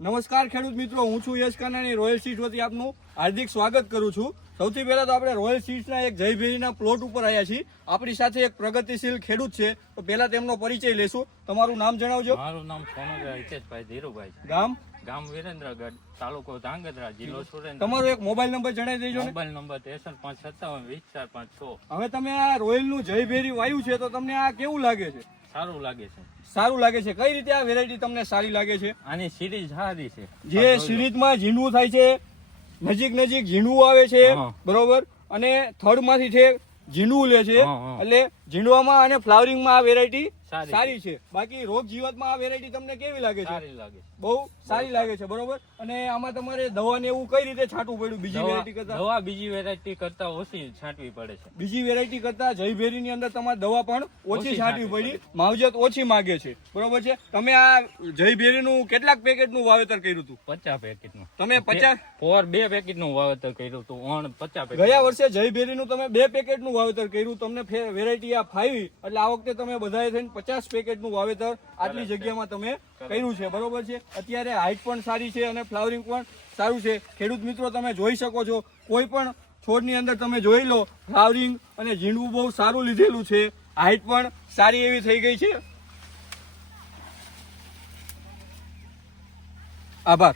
નમસ્કાર ખેડૂત મિત્રો, હું છું યશ કાનાણી. રોયલ સીડ્સ વતી આપનું હાર્દિક સ્વાગત કરું છું. સૌથી પહેલા તો આપણે રોયલ સીડ્સના એક જયભેરીના પ્લોટ ઉપર આવ્યા છીએ. આપણી સાથે એક પ્રગતિશીલ ખેડૂત છે, તો પહેલા તેમનો પરિચય લેશું. તમારું નામ જણાવજો. મારું નામ સોનગરા હિતેશભાઈ ધીરુભાઈ છે. ગામ વિરેન્દ્રગઢ, તાલુકો ધાંગધ્રા, જિલ્લો સુરેન્દ્રનગર. તમારો એક મોબાઈલ નંબર જણાવી દેજો ને. Mobile number 63572046. હવે તમે આ રોયલનું જયભેરી વાવ્યું છે, તો તમને આ કેવું લાગે છે? સારું લાગે છે. સારું લાગે છે. કઈ રીતે આ વેરાયટી તમને સારી લાગે છે? આની સિરીઝ સારી છે. જે સિરીઝમાં ઝીંડવું થાય છે, નજીક ઝીંડવું આવે છે, બરોબર, અને થડ માંથી છે ઝીંડવું લે છે, એટલે ઝીંડવામાં અને ફ્લાવરિંગમાં આ વેરાયટી સારી છે. બાકી રોગ જીવાતમાં આ વેરાયટી તમને કેવી લાગે છે? સારી લાગે છે. બહુ સારી લાગે છે, બરોબર. અને આમાં તમારે દવા ને એવું કઈ રીતે છાંટવું પડ્યું બીજી વેરાયટી કરતા? દવા બીજી વેરાયટી કરતા ઓછી છાંટવી પડે છે. બીજી વેરાયટી કરતા જયભેરી ની અંદર તમારે દવા પણ ઓછી છાંટવી પડી, માવજત ઓછી માગે છે, બરોબર છે. તમે આ જયભેરી નું કેટલાક પેકેટ નું વાવેતર કર્યું હતું? 50 પેકેટ નું. તમે 50 2 પેકેટ નું વાવેતર કર્યું હતું. 50 પેકેટ. ગયા વર્ષે જયભેરી નું તમે 2 પેકેટ નું વાવેતર કર્યું, તમને વેરાયટી આ ફાવી, એટલે આ વખતે તમે બધાએ થઈને 50 પેકેટ નું વાવેતર આટલી જગ્યામાં તમે કર્યું છે, બરોબર છે. અત્યારે હાઈટ પણ સારી છે અને ફ્લાવરિંગ પણ સારું છે. ખેડૂત મિત્રો, તમે જોઈ શકો છો, કોઈ પણ છોડની અંદર તમે જોઈ લો, ફ્લાવરિંગ અને ઝીંડવું બહુ સારું લીધેલું છે, હાઈટ પણ સારી એવી થઈ ગઈ છે. આભાર.